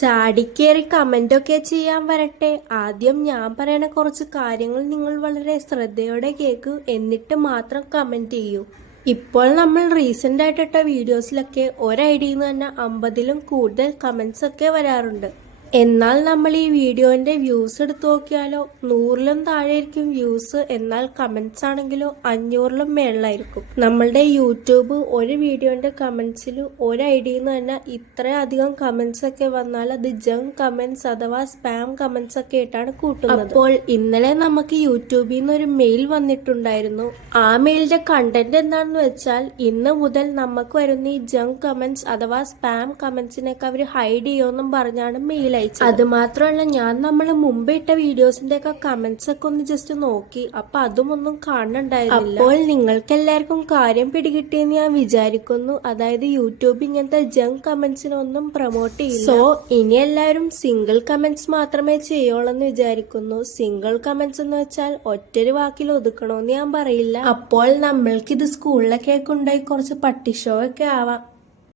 ചാടിക്കേറി കമന്റൊക്കെ ചെയ്യാൻ വരട്ടെ. ആദ്യം ഞാൻ പറയണ കുറച്ച് കാര്യങ്ങൾ നിങ്ങൾ വളരെ ശ്രദ്ധയോടെ കേൾക്കൂ, എന്നിട്ട് മാത്രം കമന്റ് ചെയ്യൂ. ഇപ്പോൾ നമ്മൾ റീസെന്റ് ആയിട്ടിട്ട വീഡിയോസിലൊക്കെ ഒരൈഡിയിൽ നിന്ന് തന്നെ 50ലും കൂടുതൽ കമന്റ്സ് ഒക്കെ വരാറുണ്ട്. എന്നാൽ നമ്മൾ ഈ വീഡിയോന്റെ വ്യൂസ് എടുത്തു നോക്കിയാലോ 100ലും താഴെയായിരിക്കും വ്യൂസ്. എന്നാൽ കമന്റ്സ് ആണെങ്കിലോ 500ലും മേളിലായിരിക്കും. നമ്മളുടെ യൂട്യൂബ് ഒരു വീഡിയോന്റെ കമന്റ്സിൽ ഒരു ഐഡിയിൽ നിന്ന് തന്നെ ഇത്രയധികം കമന്റ്സ് ഒക്കെ വന്നാൽ അത് ജങ്ക് കമന്റ്സ് അഥവാ സ്പാം കമന്റ്സ് ഒക്കെ ആയിട്ടാണ് കൂട്ടുന്നത്. അപ്പോൾ ഇന്നലെ നമുക്ക് യൂട്യൂബിൽ നിന്ന് ഒരു മെയിൽ വന്നിട്ടുണ്ടായിരുന്നു. ആ മെയിലിന്റെ കണ്ടന്റ് എന്താണെന്ന് വെച്ചാൽ, ഇന്ന് മുതൽ നമുക്ക് വരുന്ന ഈ ജങ്ക് കമന്റ്സ് അഥവാ സ്പാം കമന്റ്സിനൊക്കെ അവർ ഹൈഡ് ചെയ്യുമെന്നും പറഞ്ഞാണ് മെയിൽ. അത് മാത്രമല്ല, ഞാൻ നമ്മൾ മുമ്പ് ഇട്ട വീഡിയോസിന്റെ ഒക്കെ കമന്റ്സ് ഒക്കെ ഒന്ന് ജസ്റ്റ് നോക്കി. അപ്പൊ അതും ഒന്നും കാണുന്നുണ്ടായിരുന്നില്ല. അപ്പോൾ നിങ്ങൾക്ക് എല്ലാവർക്കും കാര്യം പിടികിട്ടിയെന്ന് ഞാൻ വിചാരിക്കുന്നു. അതായത് യൂട്യൂബ് ഇങ്ങനത്തെ ജങ്ക് കമന്റ്സിനൊന്നും പ്രൊമോട്ട് ചെയ്യില്ല. സോ ഇനി എല്ലാവരും സിംഗിൾ കമന്റ്സ് മാത്രമേ ചെയ്യുള്ളൂ വിചാരിക്കുന്നു. സിംഗിൾ കമന്റ്സ് എന്ന് വെച്ചാൽ ഒറ്റൊരു വാക്കിൽ ഒതുക്കണമെന്ന് ഞാൻ പറയില്ല. അപ്പോൾ നമ്മൾക്കിത് സ്കൂളിലൊക്കെ കൊണ്ടുപോയി കുറച്ച് പട്ടി ഷോ ഒക്കെ ആവാം.